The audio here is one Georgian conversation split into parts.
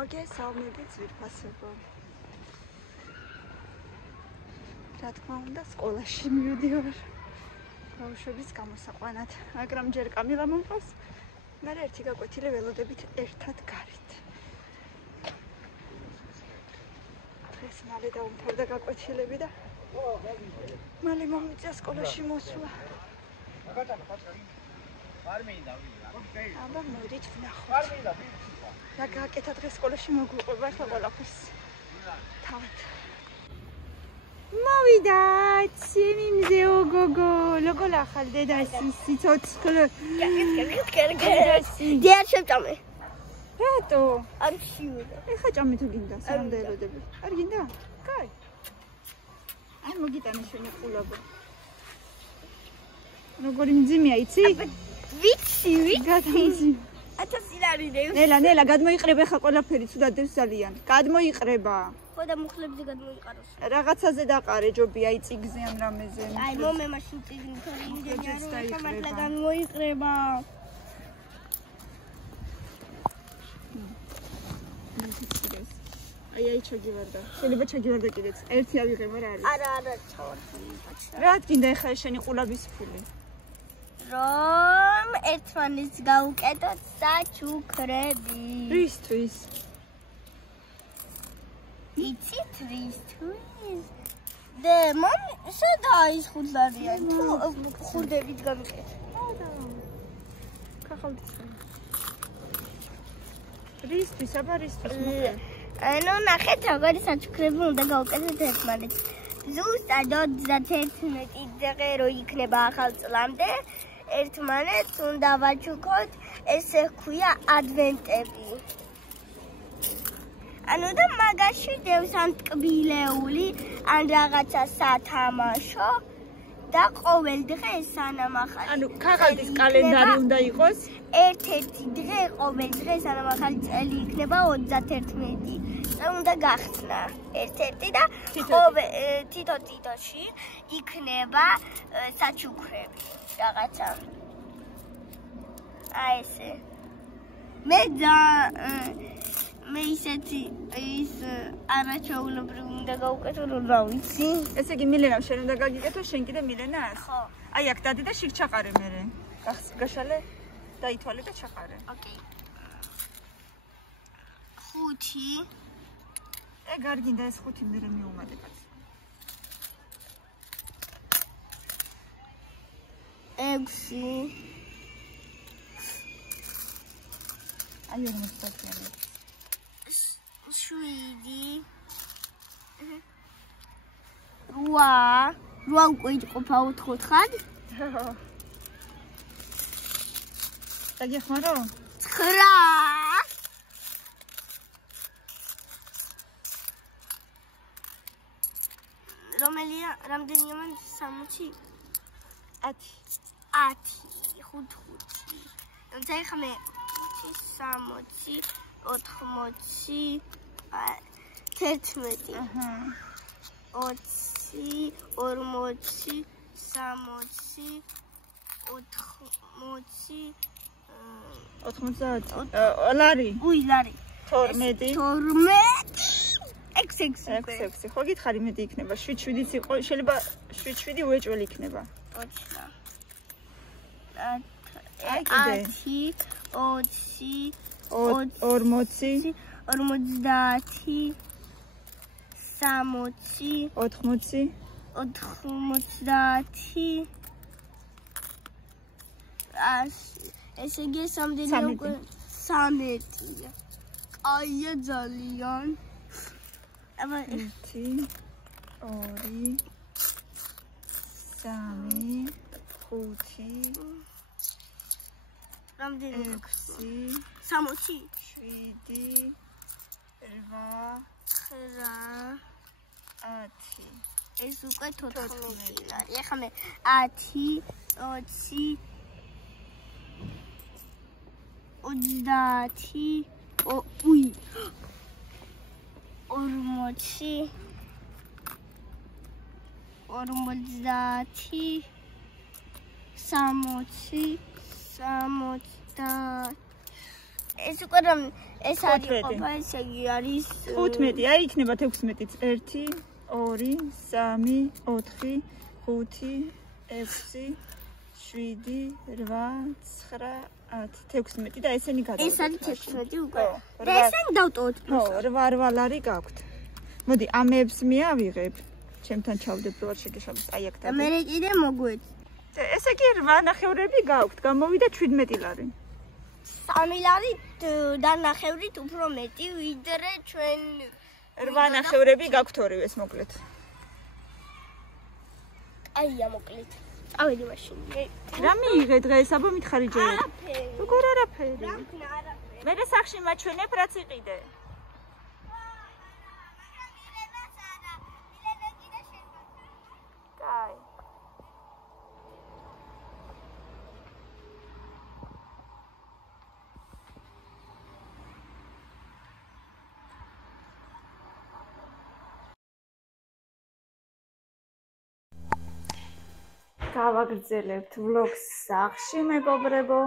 მოგესალმებით ძვირფასებო. რა თქმა უნდა, სკოლაში მივდივარ. ბავშვების გამოსაყვანად, მაგრამ ჯერ კამილა მომყავს. მე ერთი გაკვეთილი ველოდებით ერთად გარეთ. დღეს მალე დაუმთავრდა გაკვეთილები და მალე მომიწია სკოლაში მოსვლა. აბა მოდით ვნახოთ. რა გააკეთა დღეს სკოლაში მოგვიყვება ახლა ყველაფერს. თავად. მოვიდათ, სიმიმზეო გოგო, ლოგო ახალ დედასი, სიცოცხლე. დიახ, შევწამე. რატო? არ შევიდა. ეხა ჭამე თუ გინდა, სამდე ელოდები. არ გინდა? კაი. აი მოგიტანე შენი ყულაბო. როგორი მძიმეა, იცი? ვიცი. გადამძიმე. ათასილარიდე. ნელა, გადმოიყრება ხა ყველაფერი, ცუდად დევს ძალიან. გადმოიყრება. ხო და მუხლებზე გადმოიყაროს. რაღაცაზე დაყარე ჯობია, აი წიგზე ან რამეზე. აი მომე მაშინ წიგნი თორე იმდენია რომ ახლა გადმოიყრება. აი ჩაგივარდა. შეიძლება ჩაგივარდა კიდეც. ერთი ავიღებ რა არის? არა, ჩავარდი. რა გინდა ეხა შენი ყულაბის ფული? რომ ერთმანეთს გავუკეთოთ საჩუქრები. რისთვის? იცით რისთვის? და მომ სადაა ის 5 ლარია? თუ ხურდებით გამიკეთ. კახალდის. რისთვის, აბა რისთვის? ანუ ნახეთ როგორი საჩუქრები უნდა გავუკეთოთ ერთმანეთს. ზუსტად 31 დღე რო იქნება ახალ წლამდე ერთმანეთს უნდა ვაჩუქოთ, ესე ჰქვია ადვენტები. ანუ და მაგაში დევს ან ტკბილეული, ან რაღაცა სათამაშო და ყოველ დღე სანამ ახალი. ანუ ქაღალდის კალენდარი უნდა იყოს. ერთ-ერთი დღე ყოველ დღე სანამ ახალი წელი იქნება 31. და უნდა გახსნა ერთ-ერთი და თითო-თითოში იქნება საჩუქრები რაღაცა. აი ესე. მე ისეთი ის არაჩვეულებრივ უნდა გავუკეთო რომ რა ვიცი. ესე იგი მილენა შენ უნდა გაგიკეთო, შენ კიდე მილენას? ხო. აი აქ დადი და შიგ ჩაყარე მერე. გაშალე და ითვალე და ჩაყარე. ოკეი. 5 არ გინდა ეს 5 მერე მიუმატე კაცი. 6 აი 50-იანი. 7 8 უკვე იყოფა 4-4-ად. დაგეხმარო? 9 რომელია რამდენია მან 60? 10. 5 თუმცა ეხლა მე 60 80 11 აჰა 20 40 60 80 90 ლარი. უი ლარი 12 6 ხო გითხარი მეტი იქნება 7-7-იც იყო შეიძლება 7-7 უეჭველი იქნება. точно. აი კიდე 20 40 50 60 80 90 ესე იგი სამდენი უკვე 13-ია. აია ძალიან. აბა 1 2 3 5 რამდენი 6 60 7 8 10 ეს უკვე 14 ლარი. ეხლა მე 10 20 30 უი 40 50 60 60 ეს უკვე რომ ეს არის ყოფა, ესე იგი არის 15, აი იქნება 16-იც. 1 2 3 4 5 6 7 8 9 10 16 და ესენი გადავიდეთ. ეს არის 16 უკვე. და ესენი დავტოვოთ. ხო, 8 ლარი გაქვთ. მოდი, ამებს მიავიღებ. ჩემთან ჩავდებ რო არ შეგეშალოს აი აქ და. მე კიდე მოგვეც. ესე კი 8 ნახევრები გაქვთ, გამოვიდა 17 ლარი. 3 ლარი და ნახევრით უფრო მეტი ვიდრე ჩვენ 8 ნახევრები გაქვთ ორივეს მოკლედ. აია მოკლედ. წავედი მაშინ. რა მიიღე დღეს აბა მითხარი ჯერ? არაფერი. როგორ არაფერი? რა მქნა არაფერი. მე სახში მაჩვენებ რაც იყიდე. კაი. გავაგრძელებთ ვლოგს სახში მეგობრებო.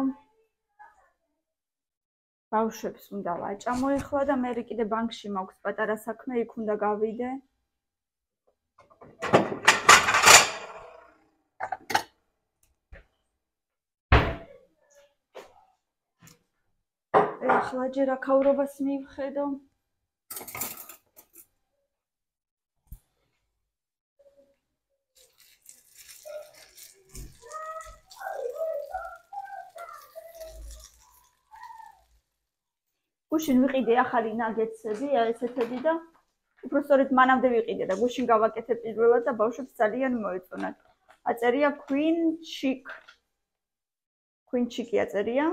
ბავშვებს უნდა ვაჭამო ეხლა და მე კიდე ბანკში მაქვს პატარა საქმე, იქ უნდა გავიდე. ეხლა ჯერ აქაურობას მივხედო. გუშინ ვიყიდე ახალი ნაგეტსები, ესეთები და უბრალოდ მანამდე ვიყიდე და გუშინ გავაკეთე პირველად და ბავშვებს ძალიან მოეწონათ. აწერია Queen Chic. Queen Chic-ი აწერია.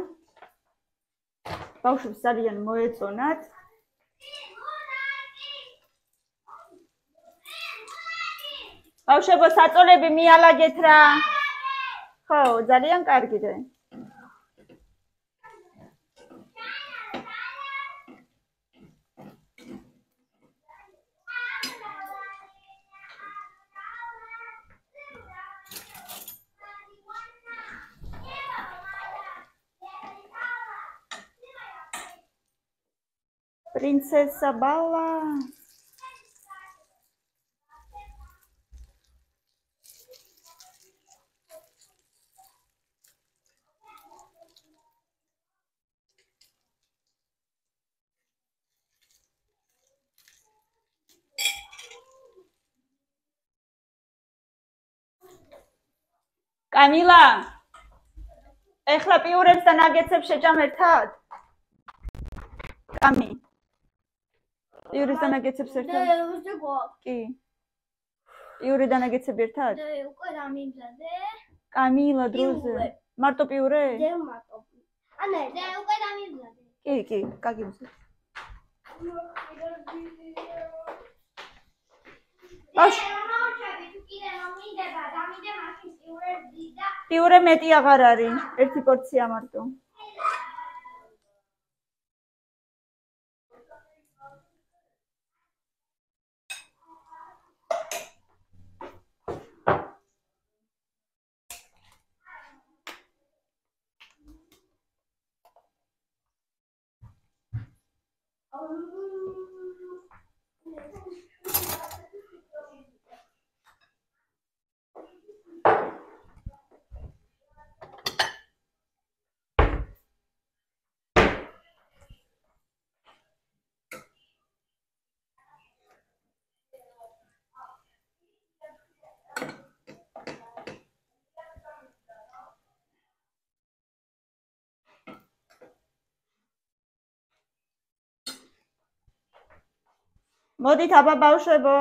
ბავშვებს ძალიან მოეწონათ. ბავშვებო, საწოლები მიალაგეთ რა. ხო, ძალიან კარგია. Princesa Bala. Camila. ეხლა პიურებს და ნაგეტსებს შეჭამ ერთად? კამი. პიურის და ნაგეტსებს ერთად? და უზე გვაქვს. კი. პიური და ნაგეტსები ერთად? და უკვე რა მიმზადე? კამილა დროზე. მარტო პიურე? და მარტო. ანა, და უკვე რა მიმზადე? კი, გაგიმზადე. პიურე მეტი აღარ არის, ერთი პორცია მარტო. მოდით აბა ბავშვებო.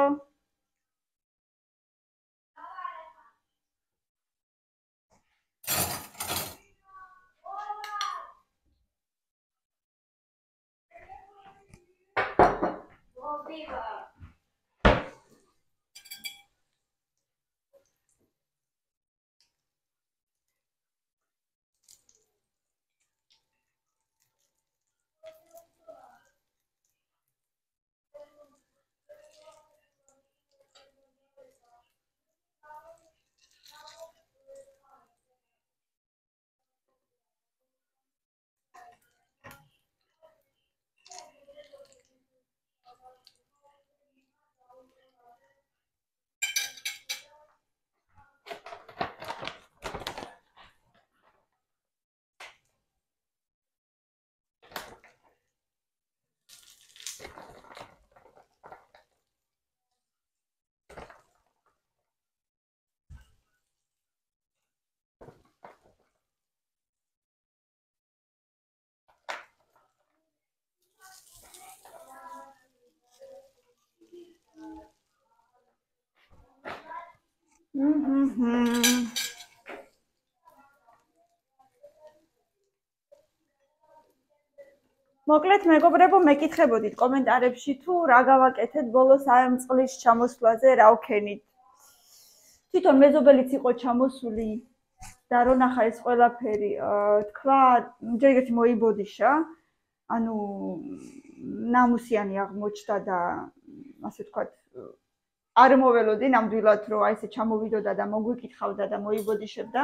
მოკლედ მეგობრებო, მეკითხებოდით კომენტარებში თუ რა გავაკეთეთ ბოლოს ამ წყლის ჩამოსვლაზე, რა ვქენით. თვითონ მეზობელიც იყო ჩამოსული და რო ნახა ეს ყველაფერი, თქვა, ჯერ ერთი მოიბოდიშა, ანუ ნამუსიანი აღმოჩნდა და ასე ვთქვათ, არ მოველოდი ნამდვილად რომ აი ესე ჩამოვიდოდა და მოგვიკითხავდა და მოიბოდიშებდა.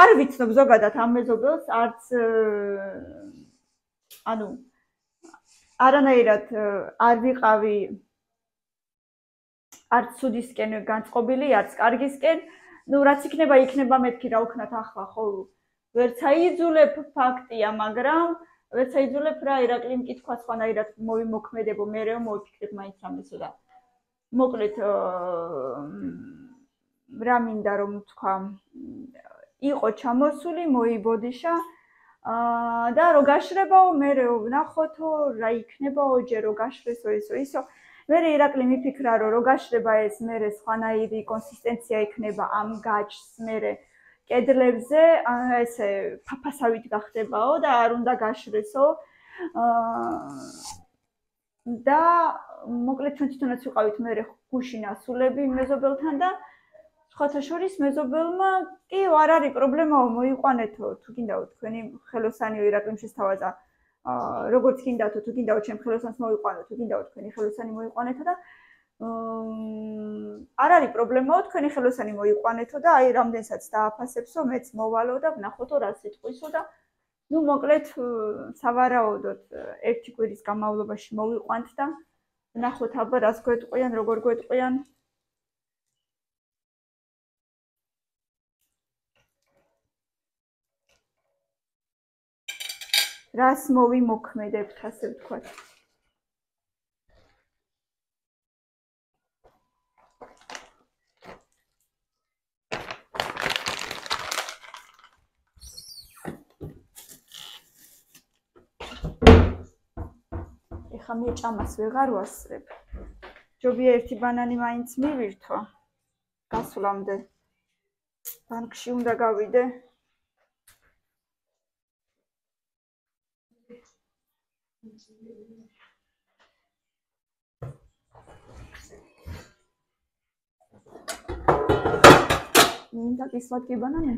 არ ვიცნობ ზოგადად ამ მეზობელს, არც ანუ არანაირად არ ვიყავი არც სუდისკენ განწყობილი, არც კარგისკენ. ნუ რაც იქნება, იქნება მეთქი რა ვქნათ ახლა, ხო? ვერც აიძულებ ფაქტია, მაგრამ ვერც აიძულებ რა ირაკლი მკითხვა სხვანაირად მოვიმოქმედებო, მერეო მოვიფიქრებ მაინც რამესო და მოკლედ რა მინდა რომ თქვა, იყო ჩამოსული, მოიბოდიშა და რო გაშრებაო, მერეო ვნახოთო, რა იქნებაო, ჯერ რო გაშრესო ესო ისო. მერე ირაკლი მიფიქრა რომ რო გაშრება ეს, მერე სხვანაირი კონსისტენცია იქნება ამ გაჭს, მერე კედლებზე, ესე ფაფასავით გახდებაო და არ უნდა გაშრესო. და მოკლედ ჩვენ თვითონაც ვიყავით მერე გუშინ ასულები მეზობელთან და სხვათა შორის მეზობელმა კი არ არის პრობლემაო, მოიყვანეთო, თუ გინდაო თქვენი ხელოსანიო ირაკლიმ შესთავაზა, როგორც გინდათო, თუ გინდაო ჩემ ხელოსანს მოიყვანო, თუ გინდაო თქვენი ხელოსანი მოიყვანეთო და არ არის პრობლემაო, თქვენი ხელოსანი მოიყვანეთო და აი რამდენსაც დააფასებსო, მეც მოვალო და ვნახოთო რა სიტყვისო და ნუ მოკლედ სავარაუდოდ ერთი კვირის განმავლობაში მოვიყვანთ და ვნახოთ აბა რას გვეტყვიან, როგორ გვეტყვიან. რას მოვიმოქმედებთ, ასე ვთქვათ. ეხა მე ჭამას ვეღარ ვასწრებ. ჯობია ერთი ბანანი მაინც მივირთვა გასვლამდე. ბანკში უნდა გავიდე. მინდა კისლად ბანანი?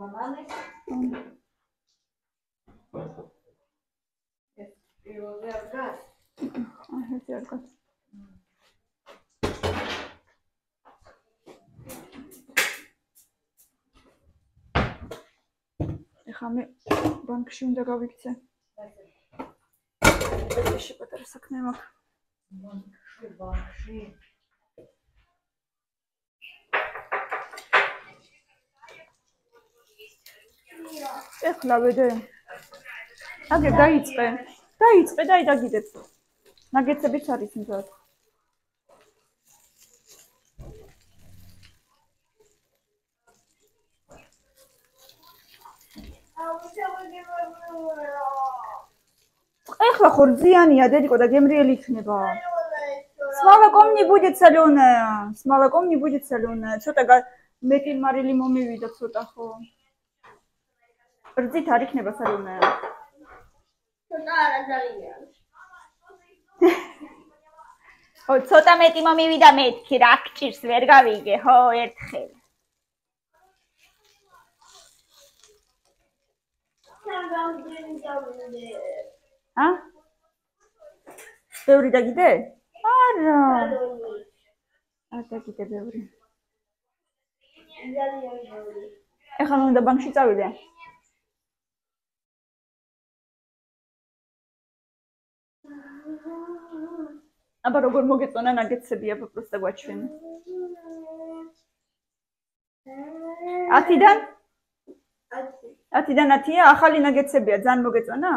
ბანანი? პირველზე არ გას? ერთი არ გას. ეხლა მე ბანკში უნდა გავიქცე. ეში პატარა საქმე მაქვს. ბანკში. ეხლა ვედე. აგე დაიწყე. დაიწყე და დაგიდებ. ნაგეცებიც არის მზად. ეხლა ხორძიანია, დედიკო და გემრიელი იქნება. С молоком не будет соленая. С молоком не будет соленая. ცოტა მეტი მარილი მომივიდა ცოტა ხო. რძით არ იქნება соленая. ცოტა არა ძალიან. ო ცოტა მეტი მომივიდა მეთქი, რა გჭირს ვერ გავიგე, ხო, ერთხელ. ა? ბევრი დაგიდე? არა. არ დაგიდე ბევრი. ეხლა უნდა ბანკში წავიდე. აბა როგორ მოგეწონა ნაგეცები, აბა პროსტა გვაჩვენ. 10-დან? 10-დან 10-ია, ახალი ნაგეცებია, ძალიან მოგეწონა?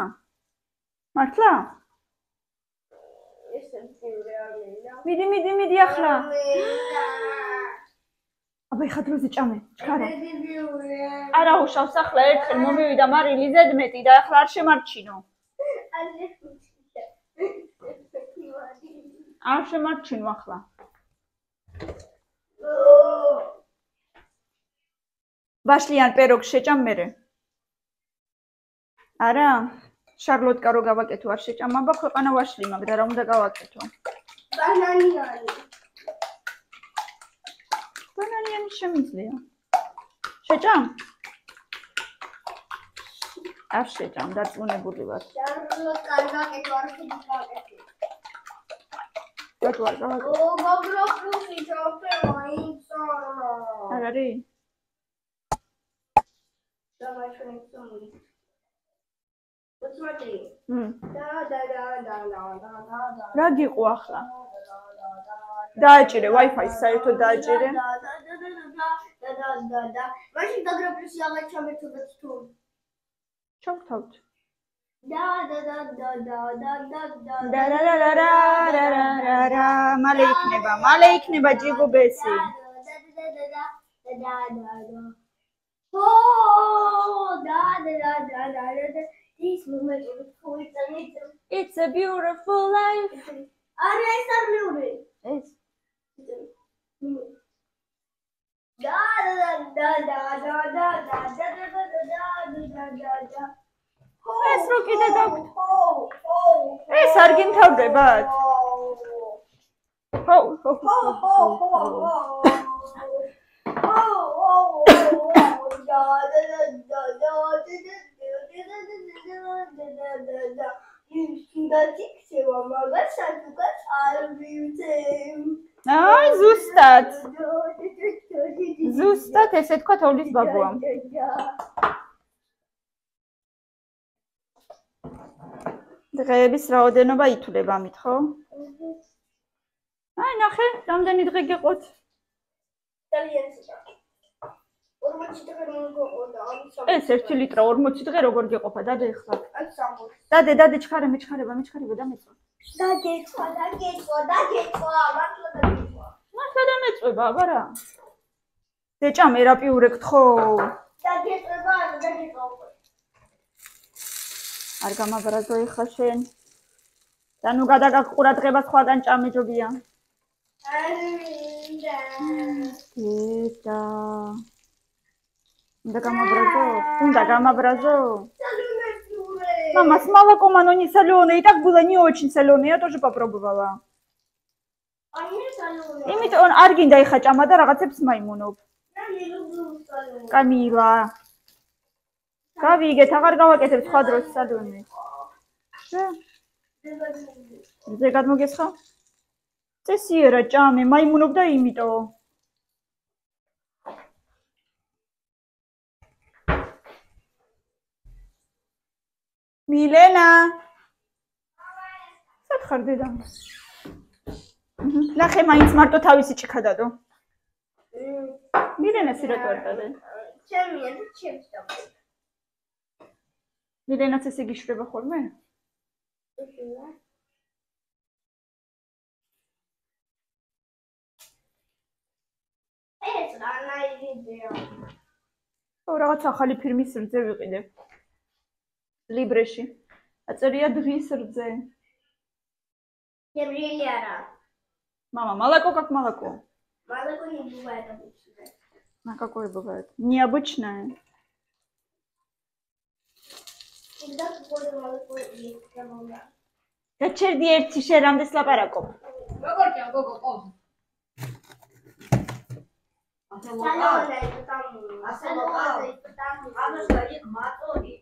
მართლა? მიდი ახლა. აბა ეხა დროზე ჭამე, ჩქარა. არა უშავს ახლა ერთხელ მომივიდა მარილი ზედმეტი და ახლა არ შემარჩინო. არ შემარჩინო ახლა. ვაშლიან პეროგს შეჭამ მერე. არა, შარლოტკა რო გავაკეთო არ შეჭამ, აბა ქვეყანა ვაშლი მაგ და რა უნდა გავაკეთო? ბანანიანი. ბანანიანი შემიძლია. შეჭამ? არ შეჭამ, დარწმუნებული ვარ. შარლოტკა გავაკეთო არ შეგავაკეთე. რატო არ გავაკეთე? გოგროფრუსი ჩავფე მაინცარო. არ არის? დამაჩვენე. უცმარტი. და. რა გიყო ახლა? დააჭირე Wi-Fi საერთოდ დააჭირე. და. მაშინ გოგროფრუსი აღარ ჩამერთობთ თუ. ჩავთავთ. და. მალე იქნება ჯიგობესი. This moment is cool. It's a beautiful life. Are I sorry? Yes. ეს რო კიდე გაქვთ. ეს არ გინთავდებათ. აი ზუსტად. ზუსტად ესე თქვა თოვლის ბაბუამ. დღეების რაოდენობა ითვლება ამით, ხო? აი ნახე, რამდენი დღე გეყოთ? ძალიან ცოტა. 40 დღე რომ გოყოდა, ამის ეს 1 ლიტრა 40 დღე როგორ გეყოფა? დადე ხლა. აი 60. დადე, ჩქარე, მეჩქარება და მეწვა. დაგეწვა, მართლა და მეწვება, აბა რა. დეჭამ ერაპიურეკთ ხო? დაგეწვა, დაგეწვა. არ გამაბრაზო ეხა შენ. და ნუ გადაგაკ ყურადღება სხვაგან ჭამეჯობია. დედა. უნდა გამаbrазо? Мама, молоком оно не соленое, и так было не очень соленое, я тоже попробовала. Именно он аргинда их ачама да რაღაცებს მაიმუნობ. Камила. გავიგეთ, აღარ გავაკეთებ სხვა დროს სალონეს. ზე გადმოგესხა? წესიე რა ჭამე, მაიმუნობ და იმიტომ. მილენა. სათხარ დედა. ნახე, მაინც მარტო თავისი ჭიქა დადო. მილენა სირატო არ დადე. ჩემი ჩემს და. მილენაც ესე გიშვება ხოლმე? ეს რა ნაირია. რაღაც ახალი ფირმის რძე ვიყიდებ. Libre-ში. აწერია დღის რძე. Гебрили არა. Мама, молоко как молоко. Молоко не бывает обычное. А какое бывает? Необычное. Всегда какое-то молоко есть, правда. გაჩერდი ერთი შენ რამდენს ლაპარაკობ? როგორია გოგო ყო? Салоне, там. ამას გაიგ მატონი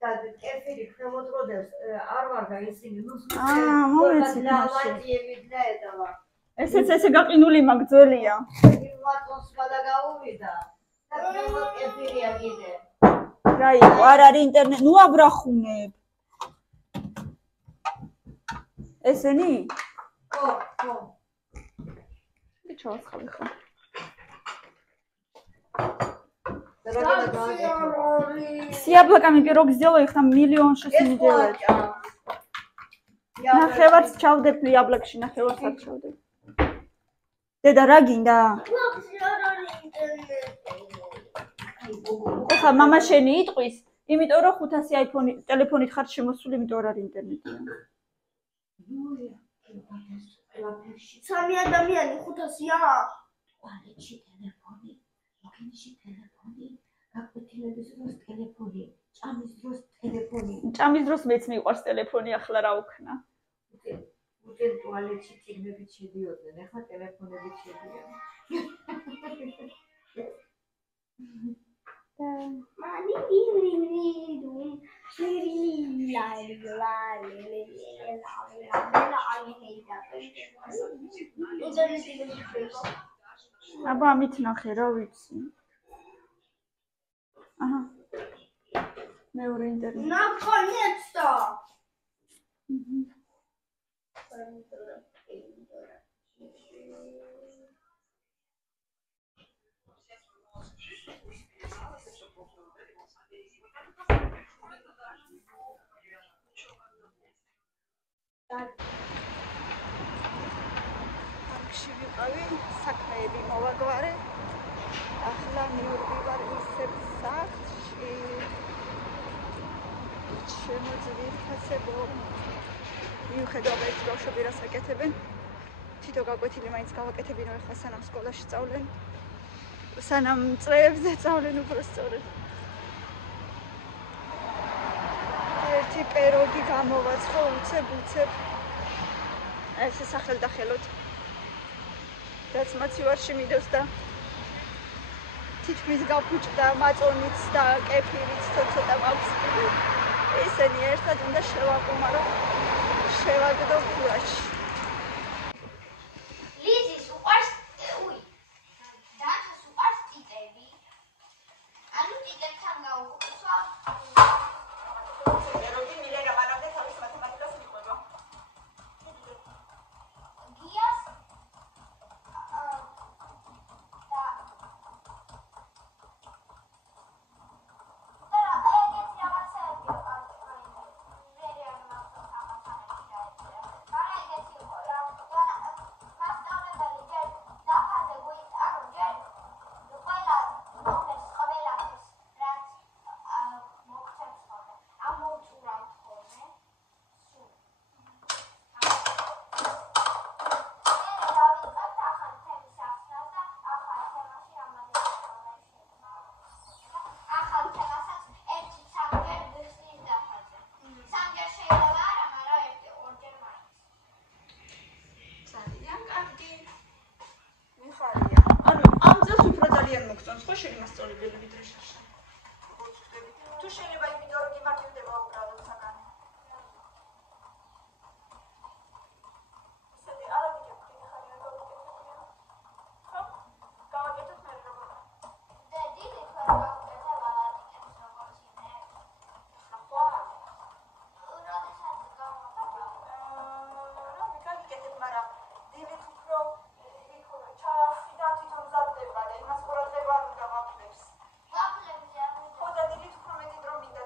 და კეფირი ხემოწოდებს არ ვარ გაისინი ნუ მომეცით ლავანტიები და ეტავა. ესეც ესე გაყინული მაგძველია. მატონს გადაგაუვიდა და კეფირია კიდე. რა იყო? არ არის ინტერნეტი. ნუ აბრახუნებ. ესენი? ხო. ჩავასხავე ხა. Сиаблаками пирог сделаю, их там миллион что-то не делает. Нахеварц чавдеп яблокши, нахеварц чавдеп. Деда рагинда. ხა мама შენი იტყვის, იმიტომ რომ 500 iPhone ტელეფონით ხარ შემოსული, იმიტომ არ არის ინტერნეტი. სამი ადამიანი 500-ია? ტუალეტში ტელეფონი, მოგინიში ტელეფონი, გაკვეთილების დროს ტელეფონი, ჭამის დროს ტელეფონი. ჭამის დროს მეც მიყვარს ტელეფონი, ახლა რა ვქნა. უწენ ტუალეტში წიგნებით შედიოდნენ, ახლა ტელეფონებით შედიან. მანი ილინიდუ აბა ამით ნახე რა ვიცი. აჰა. მეორე ინტერნეტი. Наконец-то! Parkში ვიყავი, საქმეები მოვაგვარე. ახლა მივდივარ ისევ სახლში. შემოძვირთასებო. მიუხედავად ეს ბავშვები რას აკეთებენ, თითო გაკვეთილი მაინც გავაკეთებინო ახლა სანამ სკოლაში სწავლენ. სანამ წრეებზე სწავლენ უბრალოდ. ერთი პეროგი გამოვაცხო უცებ. ეს სახელდახელოდ. რაც მოცივარში მიდევს და თითქმის გაფუჭდა მაწონიც და კეფირიც ცოტა მაქვს. ესენი ერთად უნდა შევაყუმარო. შევაგდო ქურაში. ლიზის უყარს დანჩას უყარს ტიტები. ანუ ტიტებთან გაუყურსვა. პეროგი მილენა მანამდე თავის მათემატიკას მიყვება. გიას ხო შემასწავლებელი ვიდრე შაშა. თუ შეიძლება იმით რომ გიმართება უბრალოდ საგან. ისეთი არაბიკი ხარი გავაკეთებია. ხო? გავაკეთოთ მე როგორ. დიდი ხარ გავაკეთება ლატიკებს როგორც ინე. ხო. როდესაც გავაკეთებ. რა ვიკეთებ, მაგრამ დილით უფრო ჩასი და თვითონ მზადდება და იმას ყურადღება არ უნდა ვაფლებს. ვაფლებს ხო და დილით უფრო მეტი დრო მინდა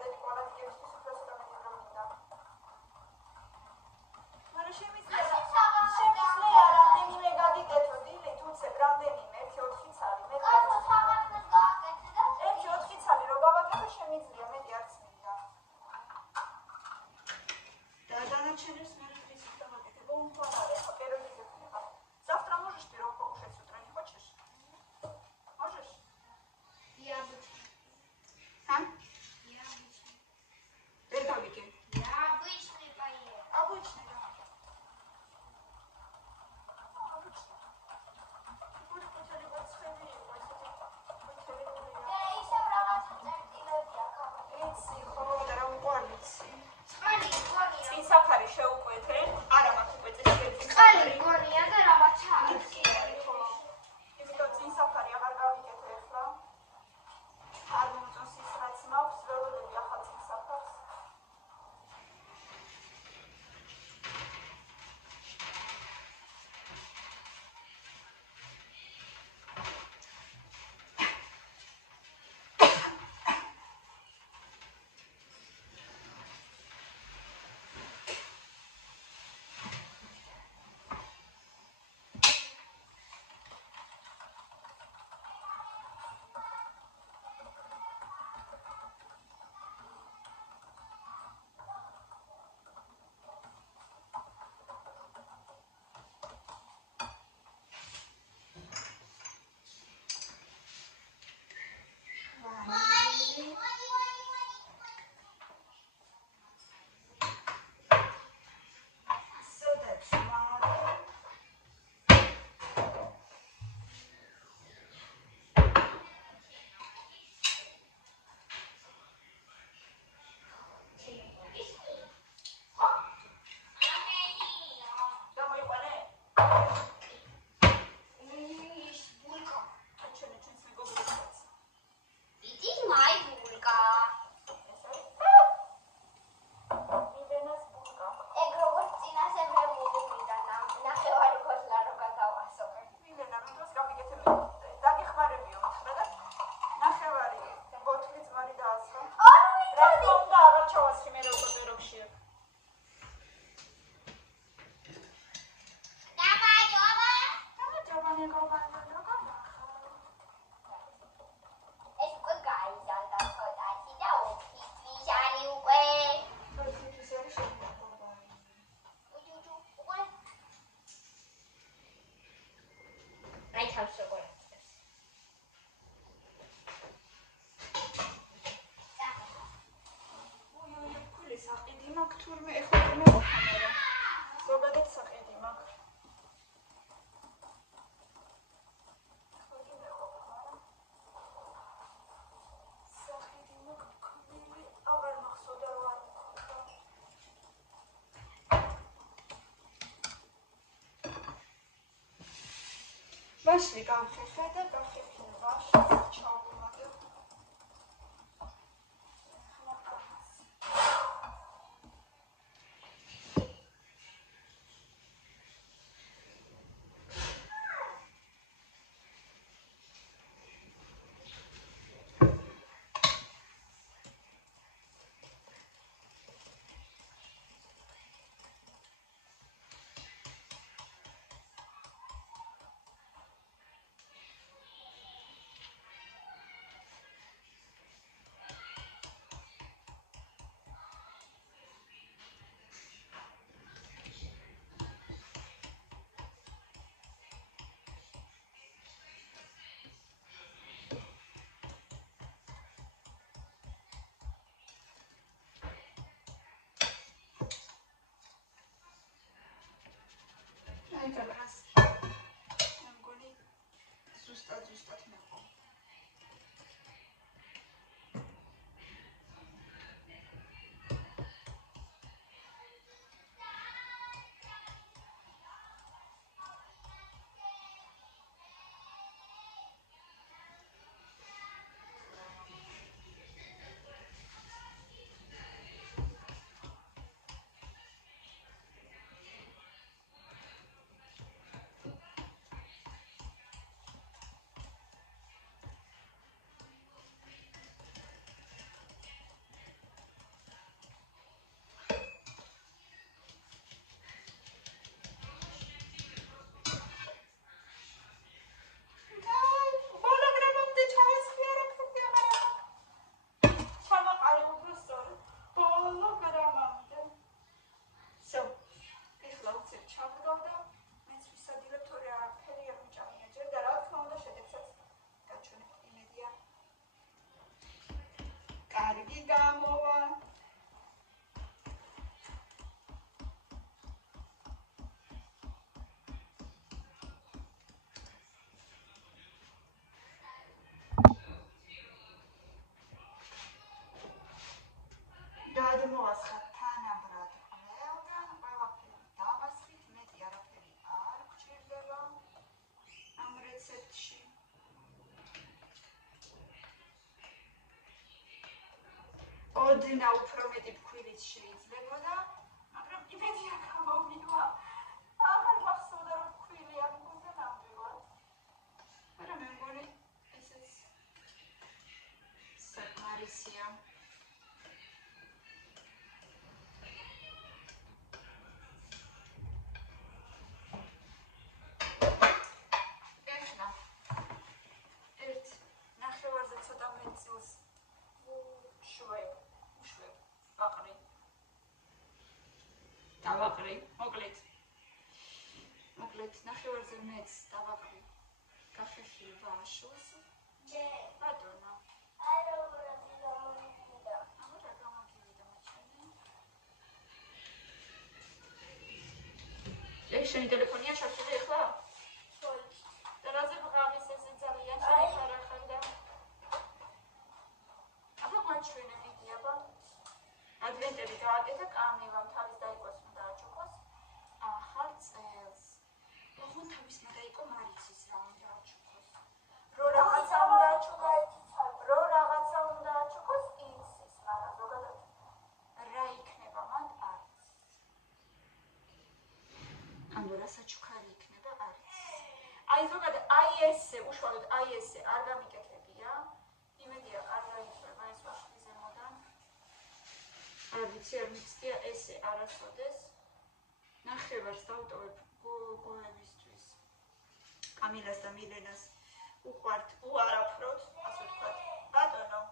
ვაში გავხეხე და გავხეხე ვაში ჩავუმატე. Teraz mam goli zustać mego. ოდნა უფრო მეტი ფქვილიც შეიძლებოდა, მაგრამ იმედია გამომივა. აღარ მახსოვდა რომ ფქვილი არ მქონდა ნამდვილად. მაგრამ მე მგონი ესეც საკმარისია. ეხლა ერთ ნახევარზე ცოტა მეტწილს დავაყრი, მოკლედ ნახევარზე მეც დავაყრი გახეხილ ვაშოს. ჯე, ბატონო. არა გამოგივიდა. არა გამოგივიდა მაჩვენე. ეს შენი ტელეფონია შევშლი ახლა? სოიც. და რაზე ვღაღის ესე ძალიან შეფარახან და აბა მაჩვენე მიდი აბა. ადვენტები დააკეთა კამილამ თავის დაიყვეს. ახალ წელს. ანუ რასაჩუქარი იქნება არის. აი ზოგადად აი ესე უშუალოდ აი ესე არ გამიკეთებია. იმედია არ გაიწვება ეს ვაშლი ზემოდან. არ ვიცი არ მიცდია ესე არასოდეს. ნახევარს დავტოვებ გოებისთვის. კამილას და მილენას უყვართ უარაფროთ, ასე ვთქვათ. ბატონო.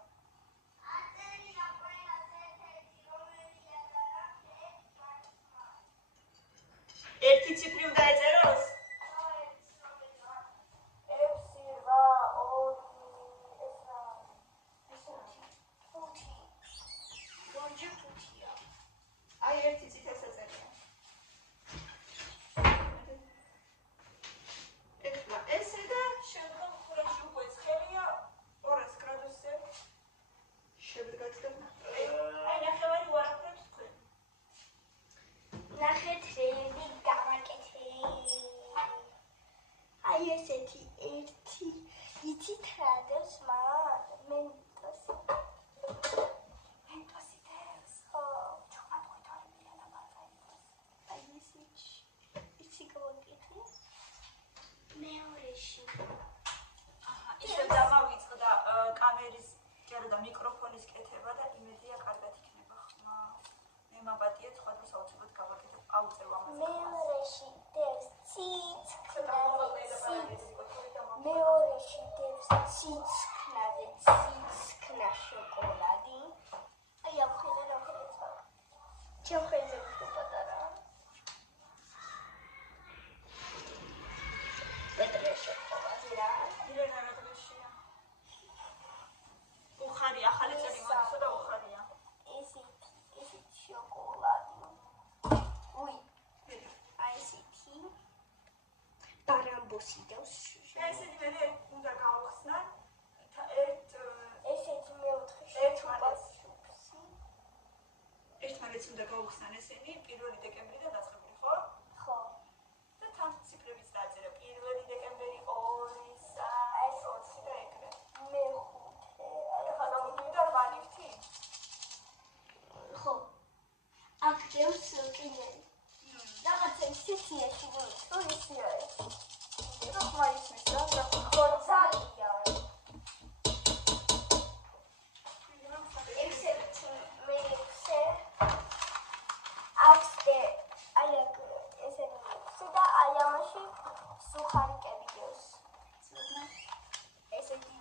ერთი ციფრი უნდა ეწეროს? აი ერთი ციფრს ეწერია. ეხლა ესე და შემდგომ ხურაში უკვე ცხელია 200 გრადუსზე შევდგათ და აი ნახევარი ვარაფროთ თქვენ. ნახეთ რეები გამაკეთე. აი ესეთი ერთი იცით რა დევს მან? მენტოსი დევს. ხო, ჩუმად ყვითარი მილენა მარგარიტას. აი იცი გავაკეთე. მეორეში. ისე დამავიწყდა კამერის ჯერ და მიკროფონის კეთება და იმედია კარგად იქნება ხმა. მე მაპატიე სხვა დროს აუცილებლად გავაკეთებ აუწევ ამას. მეორეში დევს მეორეში დევს ციცქნაზე ციცქნა შოკოლადი. აი ამხელა ჩემხეზე პატარა. პეტრე შოკოლადი რა. მილენა რა დღეშია? უხარი ახალი წელი მოდისო და უხარია. ესეთი შოკოლადი. უი. აი ესეთი. ბარამბოსი დევს. ესეთი მე უნდა გავხსნან. ესეთი მეოთხე ერთმანეთს უნდა გავხსნან ესენი 1 დეკემბრიდან დაწყებული, ხო? ხო. და თან ციფრებიც დაწერა 1 დეკემბერი 2 3 4 და ეგრე. მეხუთე. ახლა გამოვიდა 8 ნივთი. ხო. აქ დევს კიდე. რაღაცა ისეთიაში თუ ისია ეს. რა ხმა ისმის რა? ხო, ძალიან. სუხარიკები დევს. ესეთი.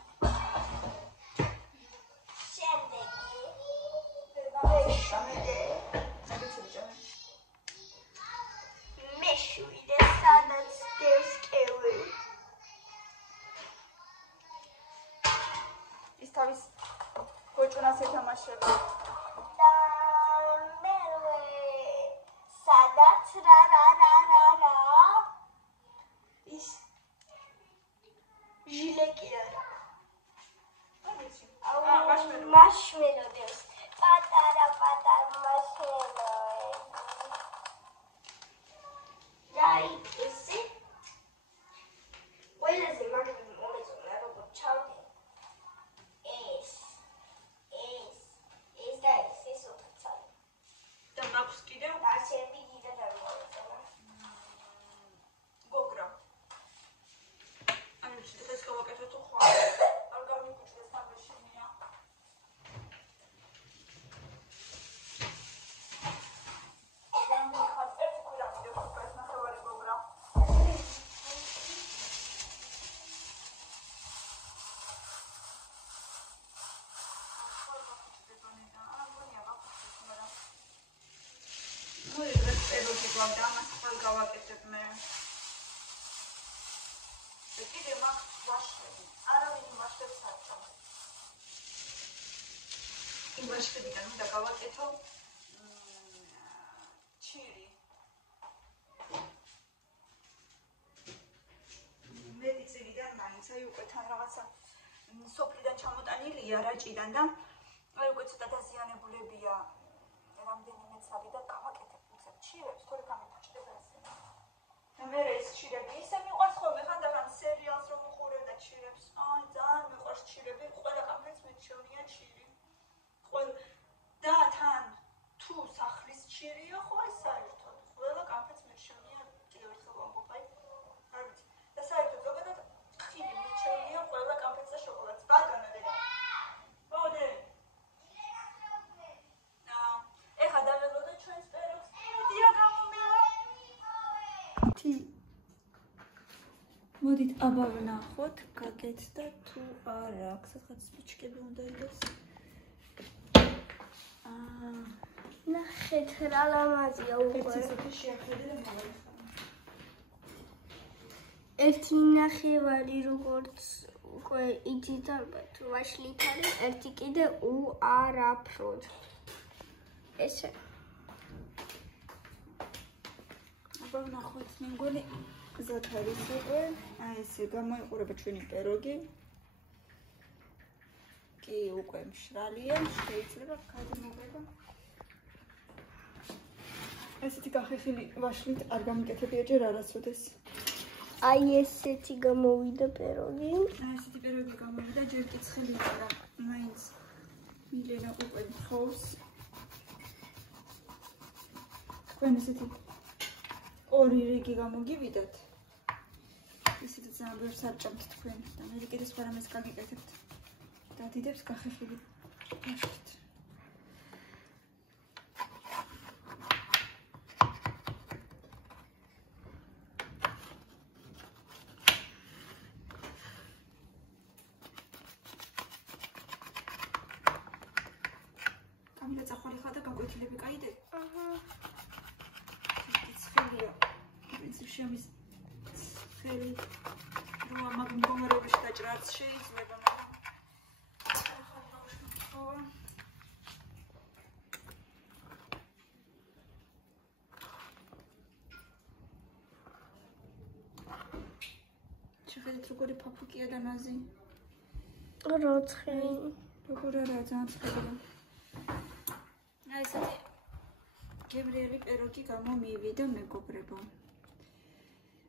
შემდეგი. მეშვიდე სადაც დევს კევრი. ის თავის გოჭუნას ეთამაშება. და მერვე სადაც რა ის ჟილეკი არა. მაშმელო დევს. პატარა მაშმელო. დაი ესე. ყველაზე მაგარი მომეწონა როგორ ჩავდი. ეს და ეს ოთხცალი. და მაქვს კიდევ ასები დიდად არ მომეწონა. გოგრა. ანუ ეს გავაკეთე თუ ხვალ. არ გამიკუჭდეს თამაშია. და ამას ხვალ გავაკეთებ მე. და კიდე მაქვს ვაშლები. არავინ ვაშლებს არ ჭამს. იმ ვაშლებიდან უნდა გავაკეთო ჩირი. მეტი წილიდან მაინც აი უკვე თან რაღაცა სოფლიდან ჩამოტანილია რაჭიდან და აი უკვე ცოტა დაზიანებულებია რამდენიმე ცალი და გავაკეთებ უცებ ჩირებს თორე გამიფაჭდება ესე. და მე ეს ჩირები ისე მიყვარს ხოლმე ხანდახან სერიალს რომ უყურებ და ჩირებს. აი ძალიან მიყვარს ჩირები, ყველა კამფეთს მეჩვენია ჩირი. და თან თუ სახლის ჩირია ხო აი საერთოდ ყველა კამფეთს მეჩვენია ერთხელ მოდით აბა ვნახოთ, გაკეთდა თუ არა, აქ სადღაც ბიჭკები უნდა იყოს. ნახეთ რა ლამაზია უკვე. ერთი ნახევარი როგორც უკვე იცით ალბათ ვაშლით არის, ერთი კიდე უარაფროდ. ესე. აბა ვნახოთ, მე მგონი ზოთ არის უკვე. აი ესე გამოიყურება ჩვენი პეროგი. კი, უკვე მშრალია, შეიძლება გადმოგება. ესეთი გახეხილი ვაშლით არ გამიკეთებია ჯერ არასოდეს. აი ესეთი გამოვიდა პეროგი. აი ესეთი პეროგი გამოვიდა, ჯერ კი ცხელი იყო, მაინც მილენა უკვე მხოლს. თქვენ ესეთი ორი რიგი გამოგივიდათ. ისეთი ძალიან ბევრს არ ჭამთ თქვენ და მე კიდევ სხვა რამეს გაგიკეთებთ. დადიდებს გახეხილი ვაშლით. გამიდა წახვალი ხარ და გაკვეთილები კაიდე? აჰა. ცხელია. პრინციპში ამის ცხელი რო ამაგ მდგომარეობაში დაჭრაც შეიძლება, მაგრამ ახალ ბავშვი ხოა. შეხედეთ როგორი ფაფუკია და ნაზი. როცხელი. როგორ არა ძალიან ცხელია. აი ესეთი გემრიელი პეროგი გამომივიდა მეგობრებო.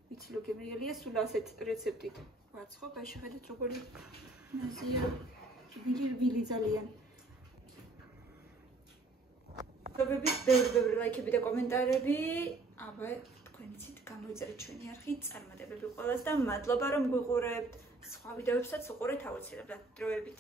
ვიცი რომ გემრიელია, სულ ასეთ რეცეპტით ვაცხობ. აი შეხედეთ როგორი ნაზია, ვილი ძალიან. მოგებით ბევრი ლაიქები და კომენტარები. აბა თქვენ იცით გამოიწერეთ ჩვენი არხი, წარმატებები ყველას და მადლობა რომ გვიყურებთ. სხვა ვიდეოებსაც უყურეთ აუცილებლად დროებით.